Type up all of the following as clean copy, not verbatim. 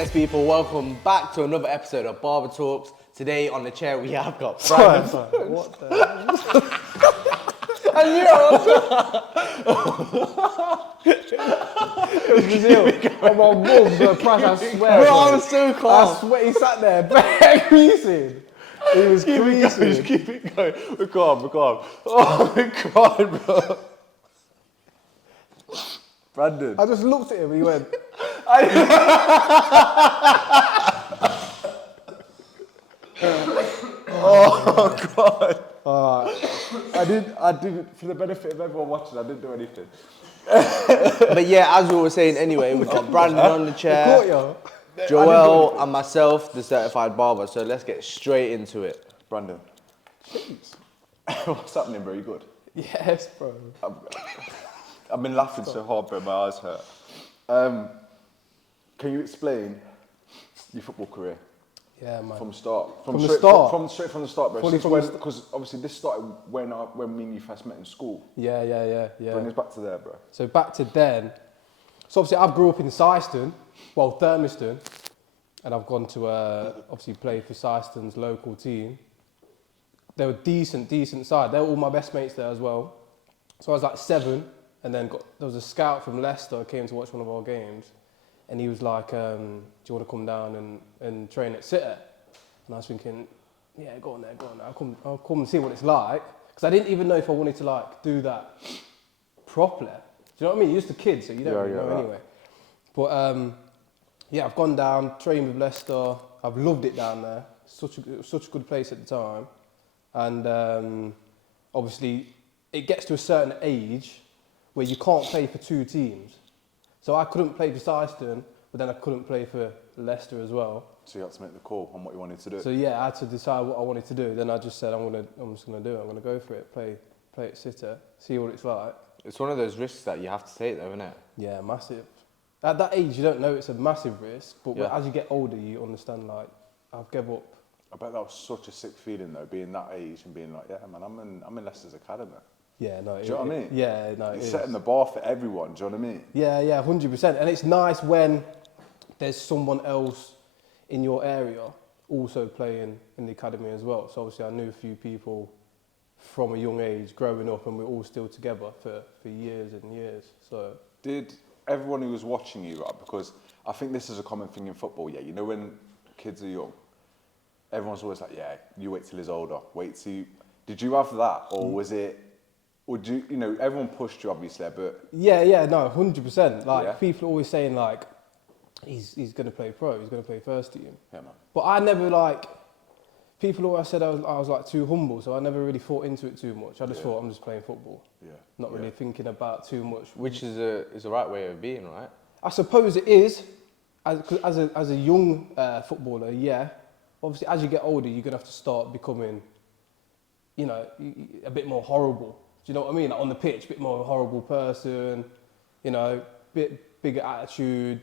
Yes, people, welcome back to another episode of Barber Talks. Today on the chair we have got Brandon. What the hell? And I'm on wolves, the price, I swear. Bro, I was so calm. I swear he sat there, bare creasing. He was creasing. Just keep it going. We're calm. Oh my God, bro. Brandon. I just looked at him and he went, Oh God. I did, for the benefit of everyone watching, I didn't do anything. But yeah, as we were saying anyway, we've got Brandon on the chair, Caught you. Jo-ell and myself, the certified barber. So let's get straight into it. Brandon. Jeez. What's happening, bro? You good? Yes, bro. I've been laughing so hard, bro, my eyes hurt. Can you explain your football career? Yeah, man. From the start? Straight from the start, bro. Because obviously this started when me and you first met in school. Yeah. Bring us back to there, bro. So back to then. So obviously I grew up in Syston, well, Thurmiston, and I've gone to obviously play for Syston's local team. They were decent side. They were all my best mates there as well. So I was like 7, and then there was a scout from Leicester came to watch one of our games, and he was like, do you want to come down and train at City? And I was thinking, yeah, go on there. I'll come and see what it's like. Because I didn't even know if I wanted to like do that properly. Do you know what I mean? You're just a kid, so you don't really know anyway. But yeah, I've gone down, trained with Leicester. I've loved it down there. Such a good place at the time. And obviously, it gets to a certain age where you can't play for 2 teams. So I couldn't play for Syston, but then I couldn't play for Leicester as well. So you had to make the call on what you wanted to do. So yeah, I had to decide what I wanted to do. Then I just said, I'm just gonna do it. I'm gonna go for it. Play at City, see what it's like. It's one of those risks that you have to take, though, isn't it? Yeah, massive. At that age, you don't know it's a massive risk, but as you get older, you understand. Like, I've given up. I bet that was such a sick feeling though, being that age and being like, yeah, man, I'm in Leicester's academy. Yeah, no. Do you know what I mean? Yeah, no. It's setting the bar for everyone. Do you know what I mean? Yeah, 100%. And it's nice when there's someone else in your area also playing in the academy as well. So obviously, I knew a few people from a young age growing up, and we're all still together for years and years. So did everyone who was watching you, right? Because I think this is a common thing in football. Yeah, you know when kids are young, everyone's always like, yeah, you wait till he's older. Did you have that, or was it? Would you know, everyone pushed you obviously, but yeah, no, 100%. Like people are always saying like, he's gonna play pro, he's gonna play first team. Yeah, man. But I never people always said I was like too humble, so I never really thought into it too much. I just thought I'm just playing football. Yeah. Not really thinking about too much. Which is the right way of being, right? I suppose it is. As a young footballer, yeah. Obviously, as you get older, you're gonna have to start becoming, you know, a bit more horrible. Do you know what I mean? Like on the pitch, a bit more of a horrible person, you know, bit bigger attitude,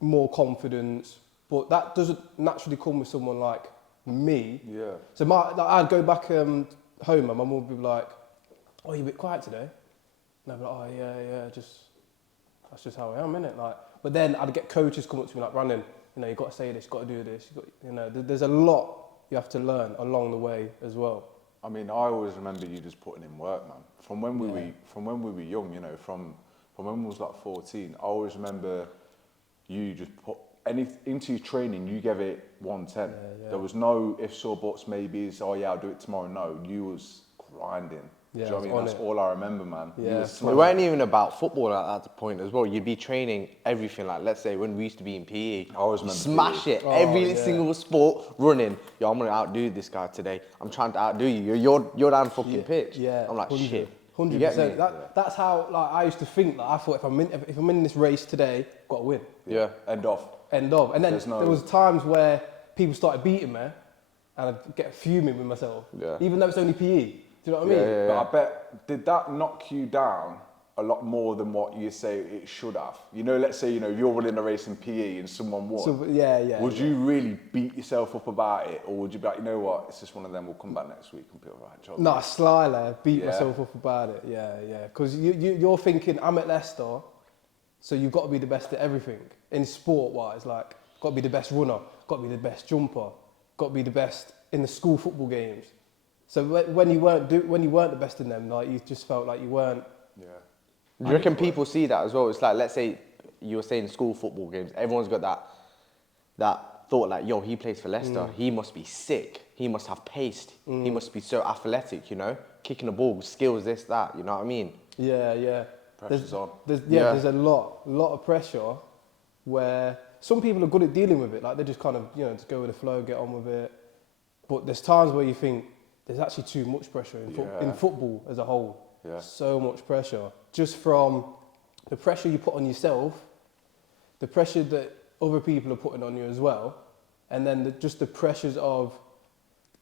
more confidence. But that doesn't naturally come with someone like me. Yeah. So I'd go back home and my mum would be like, "Oh, you're a bit quiet today?" And I'd be like, "Oh, yeah, that's just how I am, innit?" Like, but then I'd get coaches come up to me like, "Brandon, you know, you've got to say this, you've got to do this. There's a lot you have to learn along the way as well." I mean, I always remember you just putting in work, man. From when we were young, you know, from when we was like 14, I always remember you just put into your training. You gave it 110. Yeah. There was no ifs or buts, maybes. Oh yeah, I'll do it tomorrow. No, you was grinding. Yeah, do you know what I mean? That's all I remember, man. Yeah. It weren't even about football at that point as well. You'd be training everything. Like, let's say when we used to be in PE, I always remember smash PE. it. Every single sport, running. Yo, I'm gonna outdo this guy today. I'm trying to outdo you. You're down fucking pitch. Yeah. I'm like 100%. shit. 100%. That's how I used to think. Like I thought if I'm in this race today, got to win. Yeah. End of. And then there was times where people started beating me, and I'd get fuming with myself. Yeah. Even though it's only PE. Do you know what I mean? Yeah. But I bet, did that knock you down a lot more than what you say it should have? You know, let's say, you know, you're running a race in PE and someone won. So, Would you really beat yourself up about it? Or would you be like, you know what, it's just one of them, we'll come back next week and be all right, job? No, slyly, beat myself up about it. Yeah. Because you're thinking, I'm at Leicester, so you've got to be the best at everything. In sport-wise, like, got to be the best runner, got to be the best jumper, got to be the best in the school football games. So when you weren't the best in them, like you just felt like you weren't. Yeah. Do you reckon people see that as well? It's like, let's say you were saying school football games. Everyone's got that thought like, yo, he plays for Leicester. He must be sick. He must have pace. He must be so athletic, you know? Kicking the ball, skills, this, that. You know what I mean? Yeah. Pressure's on. There's a lot of pressure where some people are good at dealing with it. Like they just kind of, just go with the flow, get on with it. But there's times where you think there's actually too much pressure in football as a whole. Yeah. So much pressure. Just from the pressure you put on yourself, the pressure that other people are putting on you as well, and then just the pressures of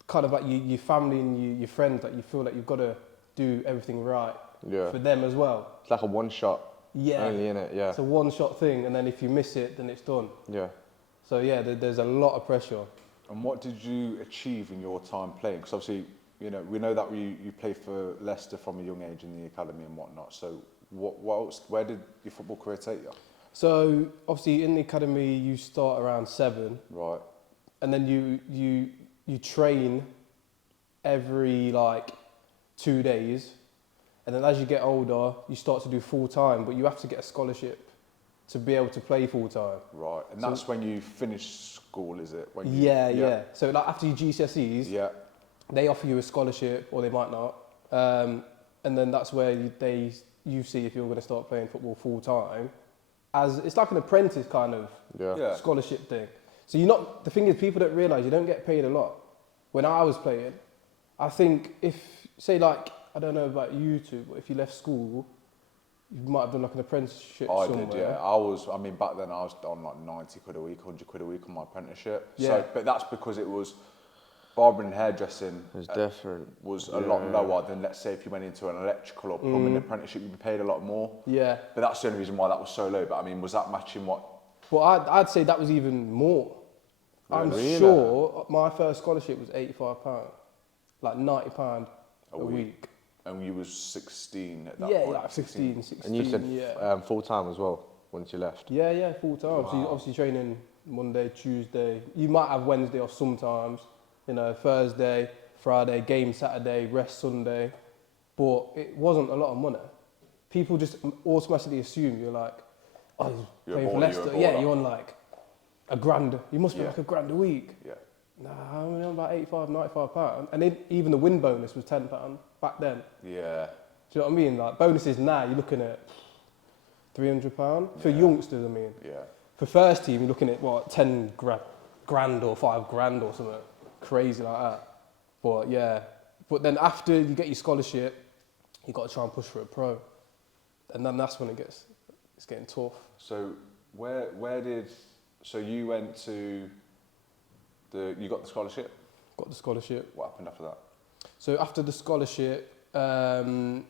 kind of like your family and your friends, that you feel like you've got to do everything right for them as well. It's like a one shot only, innit? Yeah. It's a one shot thing, and then if you miss it, then it's done. Yeah. So yeah, there's a lot of pressure. And what did you achieve in your time playing? Because obviously, we know that you played for Leicester from a young age in the academy and whatnot. So what else, where did your football career take you? So obviously in the academy you start around 7. Right. And then you train every 2 days. And then as you get older, you start to do full time, but you have to get a scholarship to be able to play full time. Right. And that's when you finish school, is it? When Yeah. So after your GCSEs, they offer you a scholarship, or they might not. And then that's where you see if you're going to start playing football full time. As it's like an apprentice kind of scholarship thing. So the thing is, people don't realise you don't get paid a lot. When I was playing, I think I don't know about you two, but if you left school, you might have done an apprenticeship somewhere. I did, yeah. Back then I was on 90 quid a week, 100 quid a week on my apprenticeship. Yeah. So, but that's because it was barbering and hairdressing. It's different. Was a lot lower than, let's say, if you went into an electrical or plumbing apprenticeship, you'd be paid a lot more. Yeah. But that's the only reason why that was so low. But was that matching what? Well, I'd say that was even more. I'm sure my first scholarship was £85, like £90 a week. And you was 16 at that point? Yeah, like 16. And you said full time as well once you left? Yeah, full time. Wow. So you're obviously training Monday, Tuesday. You might have Wednesday off sometimes. Thursday, Friday, game Saturday, rest Sunday. But it wasn't a lot of money. People just automatically assume you're like, oh, you're playing for Leicester. You're on £1,000. You must be £1,000 a week. Yeah. Nah, I'm on about £85, £95. And even the win bonus was £10 back then. Yeah. Do you know what I mean? Like bonuses now, you're looking at £300 for youngsters. Yeah. For first team, you're looking at what, 10 grand or 5 grand or something crazy like that. But yeah, but then after you get your scholarship, you got to try and push for a pro, and then that's when it's getting tough. So so you went to you got the scholarship? Got the scholarship. What happened after that? So after the scholarship, I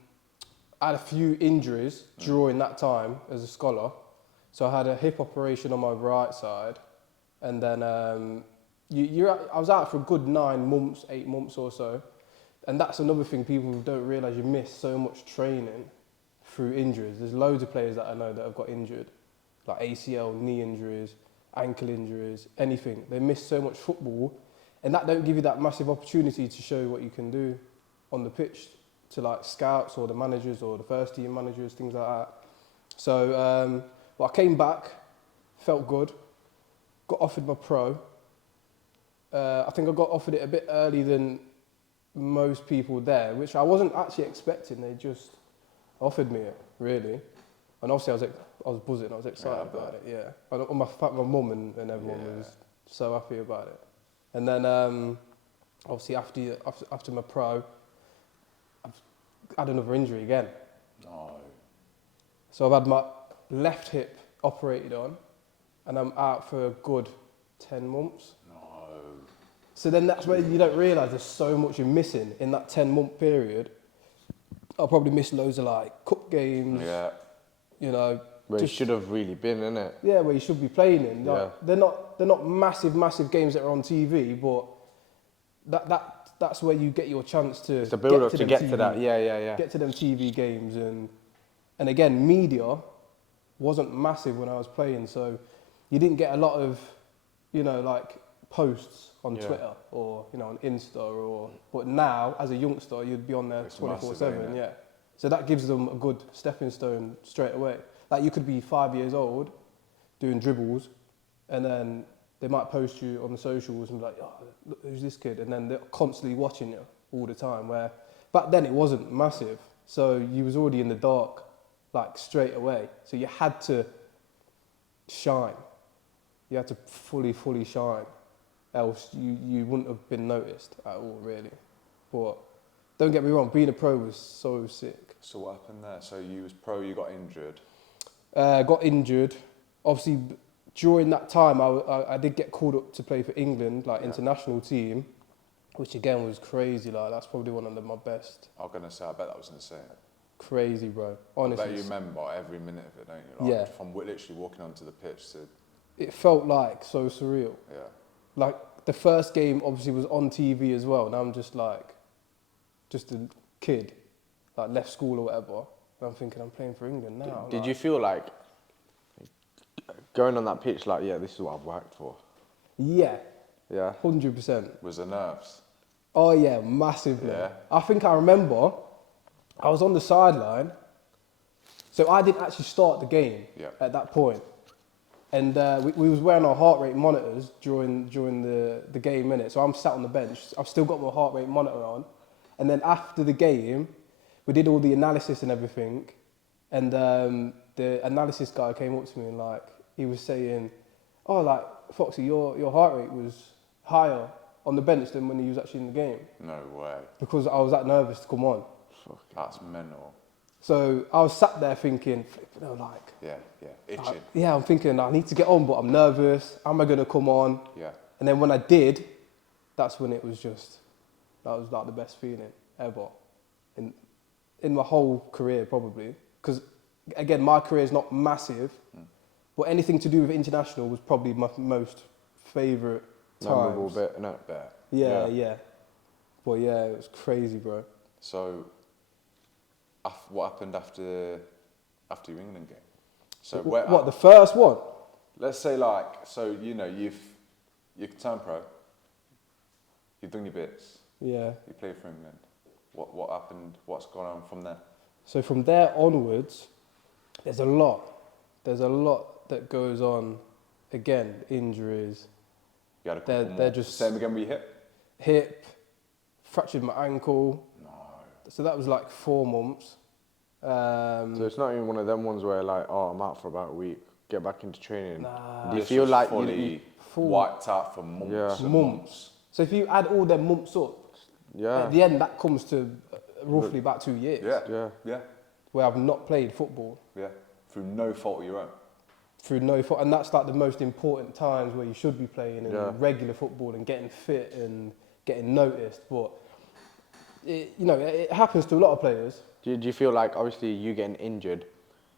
had a few injuries during that time as a scholar. So I had a hip operation on my right side, and then I was out for a good 9 months, 8 months or so. And that's another thing people don't realise, you miss so much training through injuries. There's loads of players that I know that have got injured, like ACL, knee injuries, ankle injuries, anything. They miss so much football, and that don't give you that massive opportunity to show what you can do on the pitch to scouts or the managers or the first team managers, things like that. So I came back, felt good, got offered my pro. I think I got offered it a bit early than most people there, which I wasn't actually expecting. They just offered me it, really. And obviously I was buzzing, I was excited about it, yeah. And my mum and everyone was so happy about it. And then obviously after my pro, I've had another injury again. No. So I've had my left hip operated on, and I'm out for a good 10 months. No. So then that's where you don't realise there's so much you're missing in that 10-month period. I'll probably miss loads of cup games. Yeah. Where you should have really been, innit? Yeah, where you should be playing in. They're not massive games that are on TV, but that's where you get your chance to. It's a build up to get to that. Yeah. Get to them TV games, and again, media wasn't massive when I was playing, so you didn't get a lot of like posts on Yeah. Twitter or, on Insta but now, as a youngster, you'd be on there It's 24/7, massive, ain't it? yeah. So that gives them a good stepping stone straight away. Like you could be 5 years old doing dribbles and then they might post you on the socials and be like, oh, look, who's this kid? And then they're constantly watching you all the time, where back then it wasn't massive. So you was already in the dark, like straight away. So you had to shine. You had to fully shine. Else you wouldn't have been noticed at all, really. But don't get me wrong, being a pro was so sick. So what happened there? So you was pro, you got injured. Got injured. Obviously, during that time, I did get called up to play for England, like international team, which again was crazy. Like that's probably one of my best. I was gonna say, I bet that was insane. Crazy, bro. Honestly. I bet you remember every minute of it, don't you? Like, Yeah. From literally walking onto the pitch to. It felt like so surreal. Yeah. Like the first game obviously was on TV as well, and I'm just a kid, like left school or whatever. And I'm thinking I'm playing for England now. Did you feel like going on that pitch, like, yeah, this is what I've worked for? Yeah. Yeah. 100%. Was the nerves? Oh yeah, massively. Yeah. I think I remember I was on the sideline, so I didn't actually start the game at that point. And we was wearing our heart rate monitors during the game minute. So I'm sat on the bench. I've still got my heart rate monitor on. And then after the game, we did all the analysis and everything. And the analysis guy came up to me and he was saying, "Oh, like Foxy, your heart rate was higher on the bench than when you was actually in the game." No way. Because I was that nervous to come on. That's mental. So I was sat there thinking, Yeah, itching. I'm thinking I need to get on, but I'm nervous. Am I gonna come on? Yeah. And then when I did, that's when it was that was like the best feeling ever in my whole career probably. Because again, my career is not massive, but anything to do with international was probably my most favourite Memorable times. bit, no? Yeah. But yeah, it was crazy, bro. So, what happened after your England game? So What the first one? Let's say you've turned pro. You've done your bits. Yeah. You played for England. What happened? What's gone on from there? So from there onwards, there's a lot that goes on. Again, injuries. You had a couple They're more. just Same again with your hip? hip, fractured my ankle. No. So that was like 4 months. So it's not even one of them ones where I'm out for about a week, get back into training. Nah. Do you This feel was like fully full- wiped out for months Yeah. and months. So if you add all them months up, Yeah. at the end that comes to roughly about 2 years. Yeah. Where I've not played football Yeah. Through no fault of your own. through no fault, and that's like the most important times where you should be playing in regular football and getting fit and getting noticed. But it happens to a lot of players. Do you feel like, obviously, you getting injured,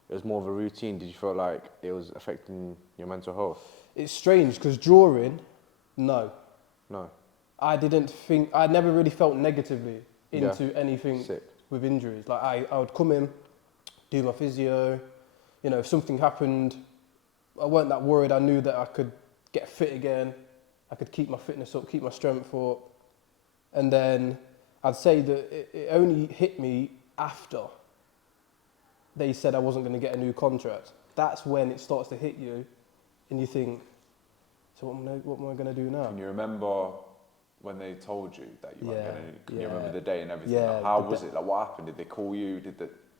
it was more of a routine? Did you feel like it was affecting your mental health? It's strange because drawing, no. I never really felt negatively into anything with injuries. Like I would come in, do my physio, if something happened, I weren't that worried. I knew that I could get fit again. I could keep my fitness up, keep my strength up. And then I'd say that it only hit me after they said I wasn't going to get a new contract. That's when it starts to hit you and you think, so what am I going to do now? Can you remember when they told you that you weren't getting any? Can you remember the day and everything? Yeah, Like, how was it? Like, what happened? Did they call you?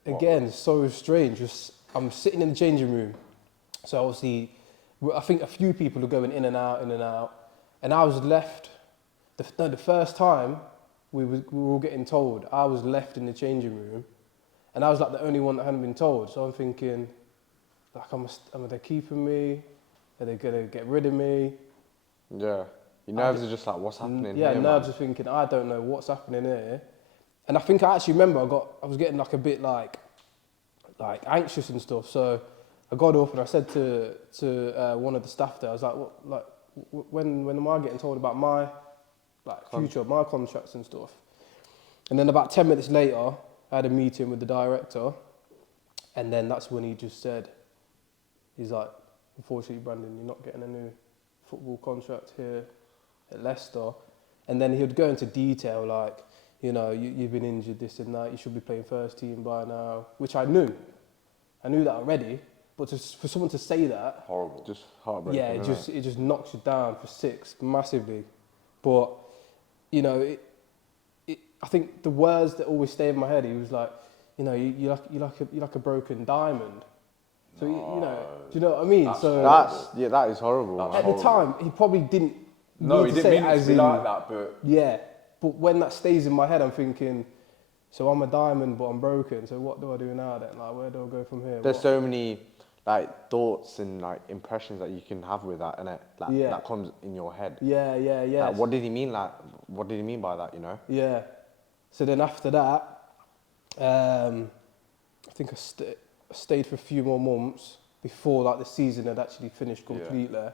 Again, so strange. I'm sitting in the changing room. So obviously, I think a few people are going in and out. And I was left, the first time we were all getting told, I was left in the changing room. And I was like the only one that hadn't been told. So I'm thinking, like, are they keeping me? Are they going to get rid of me? Yeah. Your nerves are just like, what's happening Yeah, here, nerves man? are thinking, I don't know what's happening here. And I think I actually remember I was getting like a bit like anxious and stuff. So I got up and I said to one of the staff there, I was like, when am I getting told about my future, my contracts and stuff? And then about 10 minutes later, I had a meeting with the director, and then that's when he just said, he's like, unfortunately, Brandon, you're not getting a new football contract here at Leicester. And then he would go into detail like, you know, you've been injured, this and that, you should be playing first team by now, which I knew. I knew that already, but for someone to say that... Horrible. Just heartbreaking. Yeah, it just knocks you down for 6 massively. But, you know, I think the words that always stay in my head, he was like, you know, you're like a broken diamond. So, you know, do you know what I mean? That is horrible. At the time, he probably didn't No, he mean to didn't say mean it it as to be in, like that, but... Yeah, but when that stays in my head, I'm thinking, so I'm a diamond, but I'm broken. So what do I do now then? Like, where do I go from here? There's so many like thoughts and like impressions that you can have with that, and that comes in your head. Yeah. Like, what did he mean? Like, what did he mean by that? You know? Yeah. So then after that, I think I stayed for a few more months before like the season had actually finished completely. Yeah.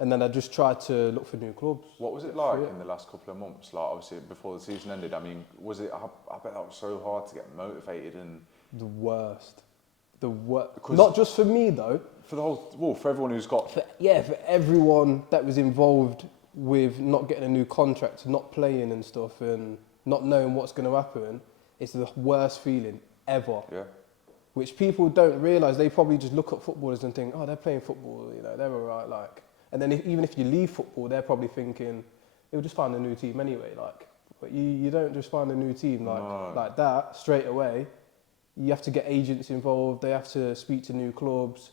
And then I just tried to look for new clubs. What was it like in the last couple of months? Like, obviously, before the season ended, I mean, was it... I bet that was so hard to get motivated and... The worst. Not just for me, though. For the whole... Well, for everyone who's got... For everyone that was involved with not getting a new contract, not playing and stuff, and not knowing what's going to happen, it's the worst feeling ever. Yeah. Which people don't realise. They probably just look at footballers and think, oh, they're playing football, you know, they're all right, like... And then even if you leave football, they're probably thinking, you'll just find a new team anyway. Like, but you don't just find a new team like that straight away. You have to get agents involved. They have to speak to new clubs.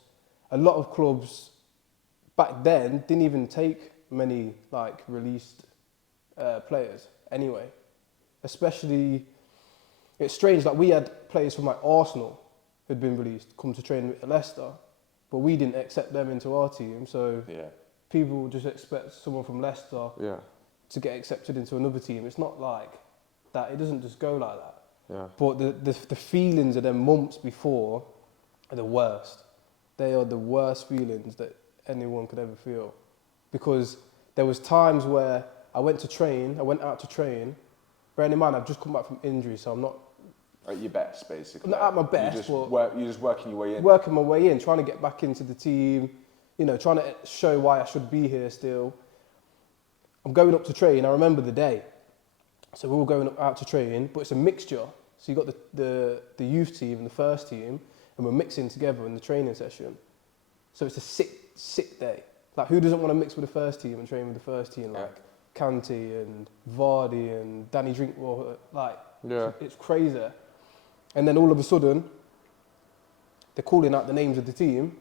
A lot of clubs back then didn't even take many like released players anyway. Especially, it's strange. Like we had players from like Arsenal who'd been released come to train at Leicester, but we didn't accept them into our team. So. Yeah. People just expect someone from Leicester to get accepted into another team. It's not like that. It doesn't just go like that. Yeah. But the feelings of them months before are the worst. They are the worst feelings that anyone could ever feel. Because there was times where I went out to train. Bearing in mind, I've just come back from injury, so I'm not... At your best, basically. I'm not at my best, you're just working your way in. Working my way in, trying to get back into the team. You know, trying to show why I should be here still. I'm going up to train. I remember the day. So we're all going out to train, but it's a mixture. So you've got the youth team and the first team, and we're mixing together in the training session. So it's a sick day. Like, who doesn't want to mix with the first team and train with the first team? Like, Kanté and Vardy and Danny Drinkwater. Like, it's crazy. And then all of a sudden, they're calling out the names of the team.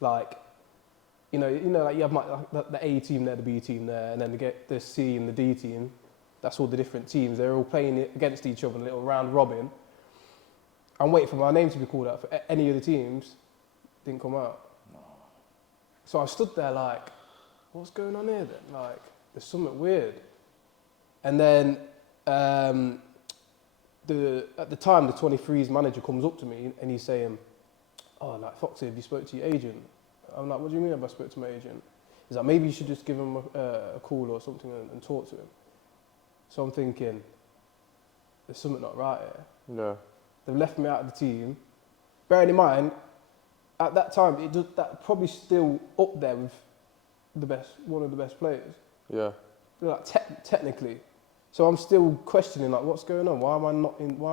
Like, you know, like you have the A team there, the B team there, and then they get the C and the D team. That's all the different teams. They're all playing against each other in a little round robin. I'm waiting for my name to be called out for any of the teams. Didn't come out. No. So I stood there like, what's going on here then? Like, there's something weird. And then at the time, the 23's manager comes up to me and he's saying, oh, like, Foxy, have you spoke to your agent? I'm like, what do you mean if I spoke to my agent? He's like, maybe you should just give him a call or something and talk to him. So I'm thinking, there's something not right here. No. They've left me out of the team. Bearing in mind, at that time, that probably still up there with one of the best players. Yeah. Like technically. So I'm still questioning, like, what's going on? Why am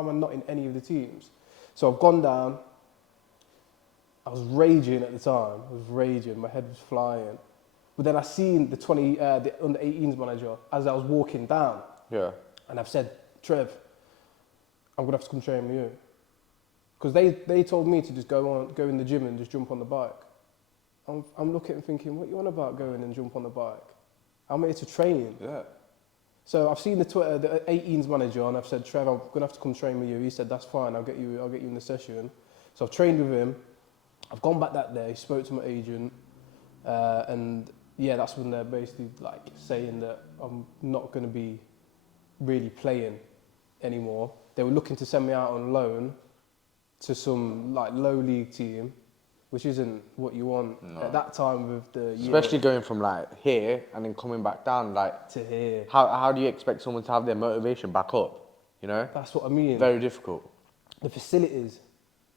I not in any of the teams? So I've gone down. I was raging at the time. I was raging. My head was flying. But then I seen the under 18s manager as I was walking down. Yeah. And I've said, Trev, I'm gonna have to come train with you. Because they told me to just go in the gym and just jump on the bike. I'm looking and thinking, what you on about going and jump on the bike? I'm here to train. Yeah. So I've seen the 18s manager and I've said, Trev, I'm gonna have to come train with you. He said, that's fine. I'll get you in the session. So I've trained with him. I've gone back that day, spoke to my agent, and yeah, that's when they're basically like saying that I'm not going to be really playing anymore. They were looking to send me out on loan to some like low league team, which isn't what you want at that time with the year. Especially going from like here and then coming back down like to here. How do you expect someone to have their motivation back up? You know? That's what I mean. Very difficult. The facilities.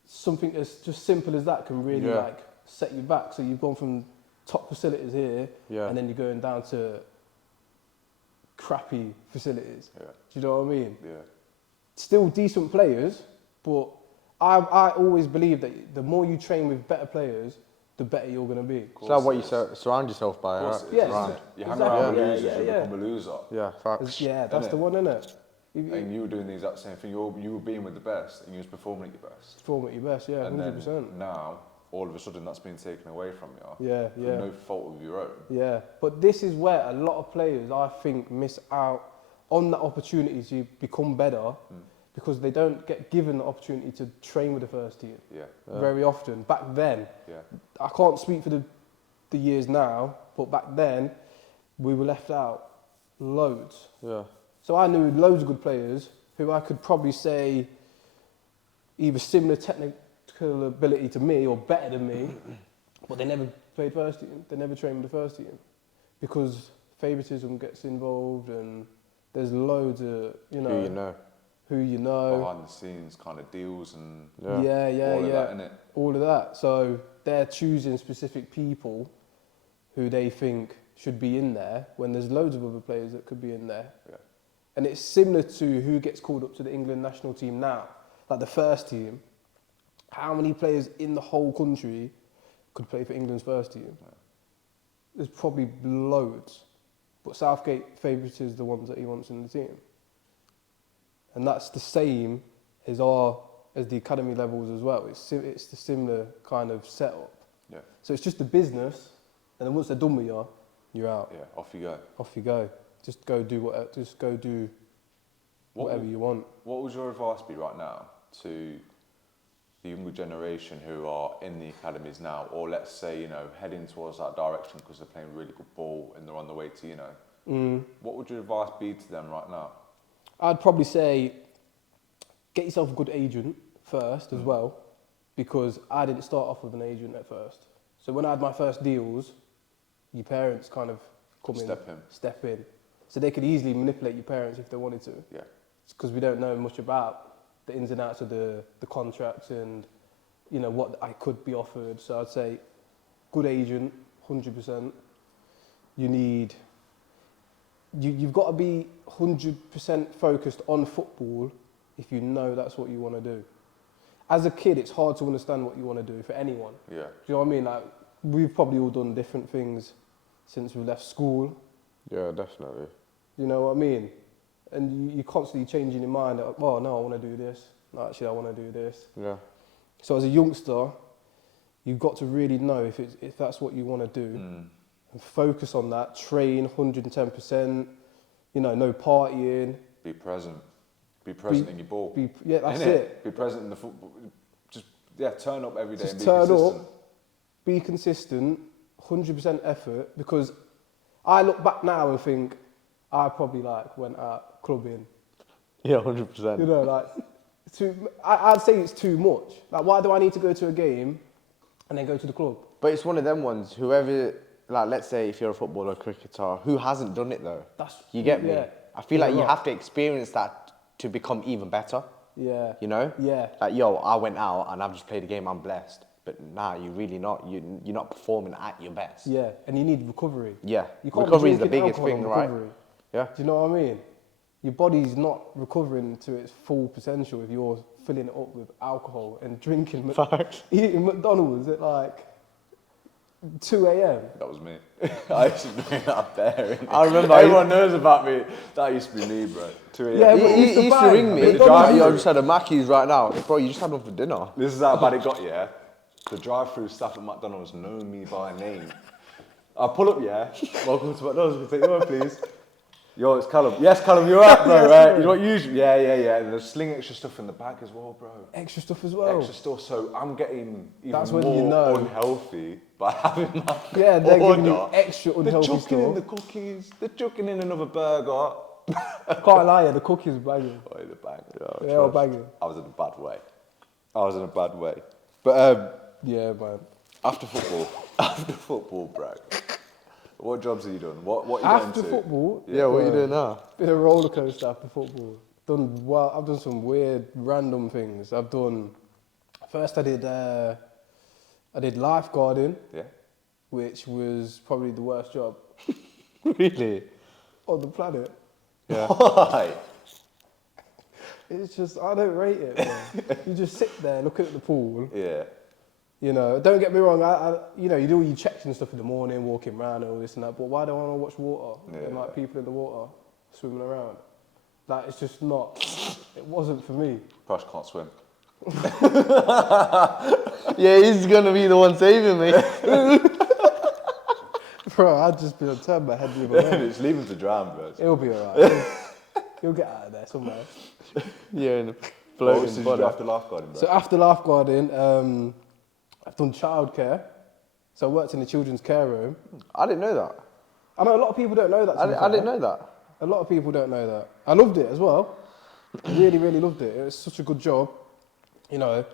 Something as just simple as that can really like set you back. So you've gone from top facilities here, Yeah. and then you're going down to crappy facilities. Yeah. Do you know what I mean? Yeah. Still decent players, but I always believe that the more you train with better players, the better you're going to be. It's like what you surround yourself by, Of course right? it is, Yeah, isn't it's- it? You hang exactly. around with Yeah, losers, yeah, you yeah. become a loser. Yeah, facts. Yeah, that's Innit? the one, innit? And you were doing the exact same thing. You were being with the best, and you was performing at your best. Perform at your best, yeah, And 100%. then now, all of a sudden, that's been taken away from you. Yeah, For yeah. no fault of your own. Yeah, but this is where a lot of players, I think, miss out on the opportunity to become better because they don't get given the opportunity to train with the first team Yeah. very often. Back then, Yeah. I can't speak for the years now, but back then, we were left out loads. Yeah. So I knew loads of good players who I could probably say either similar technical ability to me or better than me, but they never played first team. They never trained with the first team because favouritism gets involved and there's loads of, Who you know. who you know. Behind the scenes kind of deals and Yeah, all of that, innit? all of that. So they're choosing specific people who they think should be in there when there's loads of other players that could be in there. Yeah. And it's similar to who gets called up to the England national team now. Like the first team, how many players in the whole country could play for England's first team? Yeah. There's probably loads. But Southgate favourites the ones that he wants in the team. And that's the same as the academy levels as well. It's the similar kind of setup. Yeah. So it's just a business, and then once they're done with you, you're out. Yeah, off you go. Off you go. Just go do whatever you want. What would your advice be right now to the younger generation who are in the academies now, or let's say, heading towards that direction because they're playing really good ball and they're on the way to, what would your advice be to them right now? I'd probably say get yourself a good agent first as well, because I didn't start off with an agent at first. So when I had my first deals, your parents kind of step in. So they could easily manipulate your parents if they wanted to. Yeah. Because we don't know much about the ins and outs of the contract and, what I could be offered. So I'd say good agent, 100%. You've got to be 100% focused on football if you know that's what you want to do. As a kid, it's hard to understand what you want to do for anyone. Yeah. Do you know what I mean? Like, we've probably all done different things since we left school. Yeah, definitely. You know what I mean? And you're constantly changing your mind. Like, oh, no, I want to do this. No, actually, I want to do this. Yeah. So as a youngster, you've got to really know if that's what you want to do and focus on that. Train 110%. No partying. Be present. Be present in your ball. That's Innit? it. Be present in the football. Just turn up every day and be Turn consistent. up, be consistent, 100% effort. Because I look back now and think I probably went out clubbing. Yeah, 100%. I'd say it's too much. Like, why do I need to go to a game and then go to the club? But it's one of them ones, whoever, let's say if you're a footballer or cricketer, who hasn't done it though? You get me? Yeah. I feel like you Right. have to experience that to become even better. Yeah. Yeah. Like, I went out and I've just played a game, I'm blessed. But nah, you're really not. You're not performing at your best. Yeah, and you need recovery. Yeah. You can't Recovery be is the drinking biggest alcohol thing, on right? recovery. Yeah. Do you know what I mean? Your body's not recovering to its full potential if you're filling it up with alcohol and drinking, eating McDonald's at 2 a.m. That was me. I used to bring that there. I remember Everyone knows about me. That used to be me, bro. 2 a.m. Yeah, He used to ring me. In the drive-thru. Yo, I just had a Mackey's right now. Bro, you just had one for dinner. This is how bad it got, yeah? The drive-through staff at McDonald's know me by name. I pull up, yeah? Welcome to McDonald's, can I take your order, please? Yo, it's Callum. Yes, Callum, you're right, bro, Yes, right? bro. You know what usually? Yeah. And there's sling extra stuff in the bag as well, bro. Extra stuff as well. Extra stuff, so I'm getting even That's more when you know. unhealthy by having my Yeah, they're giving you order. extra They're unhealthy chucking in the stuff. cookies. They're chucking in another burger. Can't lie, the cookies banging. Oh, in the bag. They are banging. I was in a bad way. But Yeah, man. after football, bro. What jobs have you done? What you After going to? football, Yeah, what are you doing now? been a roller coaster after football. I've done some weird, random things. First I did lifeguarding, Yeah. which was probably the worst job Really? on the planet. Yeah. Why? It's just, I don't rate it, man. You just sit there looking at the pool. Yeah. You know, don't get me wrong, you know, you do all your checks and stuff in the morning, walking around and all this and that, but why do I want to watch water? Yeah. And like people in the water swimming around. Like, it's just not, it wasn't for me. Prash can't swim. Yeah, he's gonna be the one saving me. Bro, I'd just be turn my head the other way. Just leave him to drown, bro. He'll be alright. He'll get out of there somewhere. Yeah, in a What floating else did you body. do after lifeguarding, bro? So after lifeguarding, I've done childcare. So I worked in the children's care room. I didn't know that. I know a lot of people don't know that. I didn't know that. A lot of people don't know that. I loved it as well. I really, really loved it. It was such a good job. You know,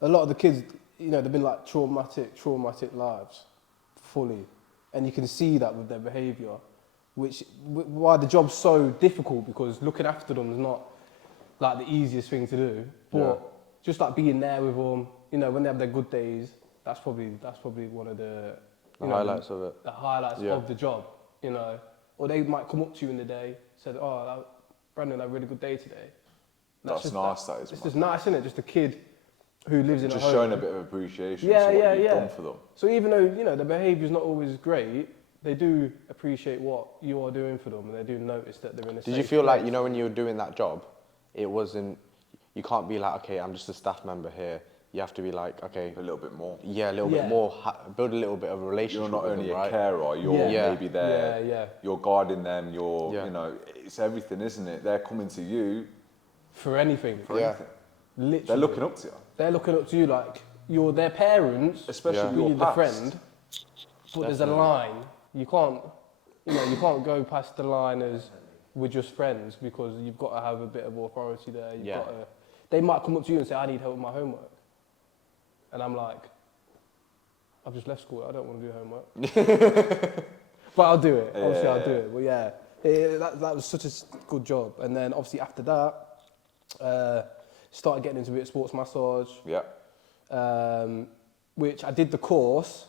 a lot of the kids, you know, they've been like traumatic lives, fully. And you can see that with their behaviour, why the job's so difficult, because looking after them is not like the easiest thing to do. But just like being there with them, you know, when they have their good days, that's probably one of the highlights of it. The highlights of the job, you know. Or they might come up to you in the day, said, "Oh, Brandon, I had a really good day today." That's nice, that is. It's just nice, isn't it? Just a kid who lives in a home. Just showing a bit of appreciation for what you've done for them. So even though, you know, the behaviour's not always great, they do appreciate what you are doing for them, and they do notice that they're in a safe Did you feel place. like, you know, when you were doing that job, it wasn't, you can't be like, okay, I'm just a staff member here. You have to be like, okay. A little bit more. Yeah, a little bit more, build a little bit of a relationship. You're not with only them, a right? carer, you're maybe there. Yeah. You're guarding them, you Yeah. know, it's everything, isn't it? They're coming to you For anything. for anything. Literally. They're looking up to you. They're looking up to you like you're their parents, Especially you're your the past. friend. But there's a line. You can't go past the line as we're just friends, because you've got to have a bit of authority there. You've got to, they might come up to you and say, "I need help with my homework." And I'm like, "I've just left school, I don't want to do homework." But I'll do it, obviously I'll do it. But yeah, that was such a good job. And then obviously after that, started getting into a bit of sports massage. Yeah. Which I did the course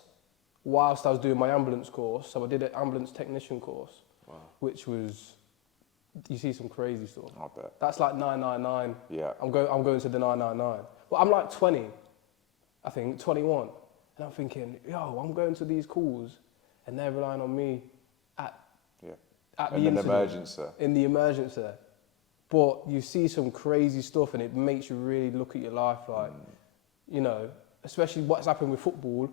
whilst I was doing my ambulance course. So I did an ambulance technician course, which was, you see some crazy stuff. I bet. That's like 999. Yeah. I'm going to the 999. Well, I'm like 20, I think, 21. And I'm thinking, yo, I'm going to these calls and they're relying on me at the In an incident, emergency. in the emergency. But you see some crazy stuff and it makes you really look at your life like, you know, especially what's happened with football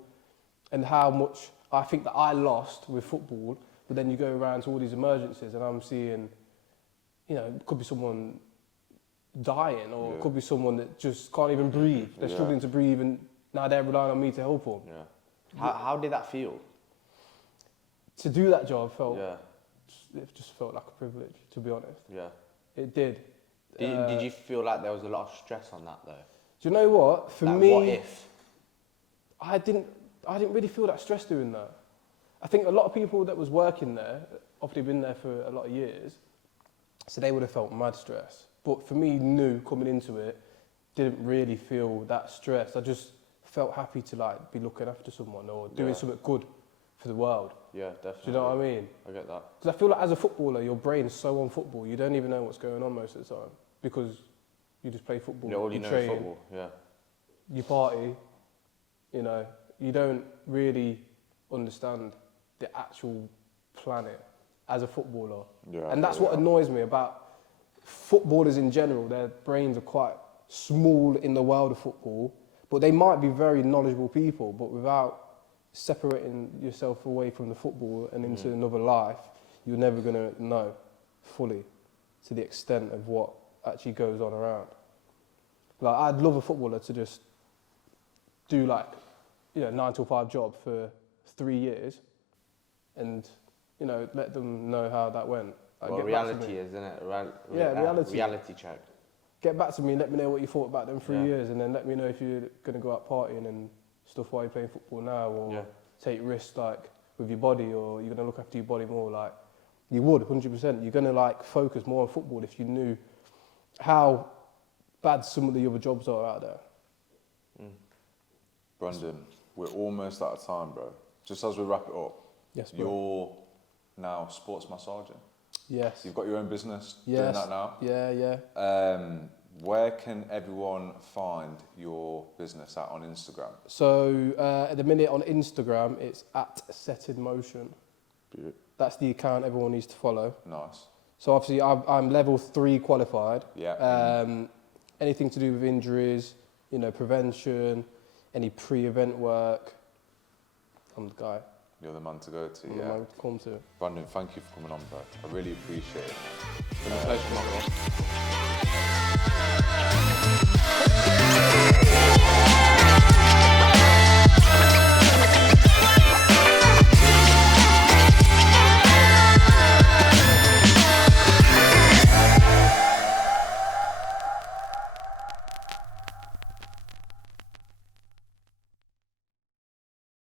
and how much I think that I lost with football. But then you go around to all these emergencies and I'm seeing, you know, it could be someone dying, or it could be someone that just can't even breathe. They're struggling to breathe, and now they're relying on me to help them. Yeah. How did that feel? To do that job it just felt like a privilege, to be honest. Yeah. It did. Did you feel like there was a lot of stress on that though? Do you know what? For Like, me, what if? I didn't really feel that stress doing that. I think a lot of people that was working there, obviously been there for a lot of years, so they would have felt mad stress. But for me, new coming into it, didn't really feel that stress. I just felt happy to like be looking after someone or doing something good for the world. Yeah, definitely. Do you know what I mean? I get that. Because I feel like as a footballer, your brain's so on football, you don't even know what's going on most of the time, because you just play football, All you know train, is football. Yeah. you party, you know, you don't really understand the actual planet as a footballer. Yeah, And that's what annoys me about footballers in general. Their brains are quite small in the world of football, but they might be very knowledgeable people, but without separating yourself away from the football and into another life, you're never going to know fully to the extent of what actually goes on around. Like, I'd love a footballer to just do like, you know, 9 to 5 job for 3 years and, you know, let them know how that went. Like, Well, get back to reality me. is, isn't it? Reality. Reality check. Get back to me, let me know what you thought about them 3 Yeah. years, and then let me know if you're going to go out partying and stuff while you're playing football now, or take risks like with your body, or you're going to look after your body more. Like, you would, 100%. You're going to like focus more on football if you knew how bad some of the other jobs are out there. Brandon, we're almost out of time, bro. just as we wrap it up, Yes, bro. you're now sports massaging. Yes. You've got your own business Yes. doing that now. Yeah. Where can everyone find your business on Instagram? So at the minute on Instagram, it's at setinmotion. Beautiful. That's the account everyone needs to follow. Nice. So obviously I'm level 3 qualified. Yeah. Anything to do with injuries, prevention, any pre-event work, I'm the guy. You're the man to go to, I'm yeah. the man to come to. Brandon, thank you for coming on, bro. I really appreciate it. It's been a pleasure, my bro.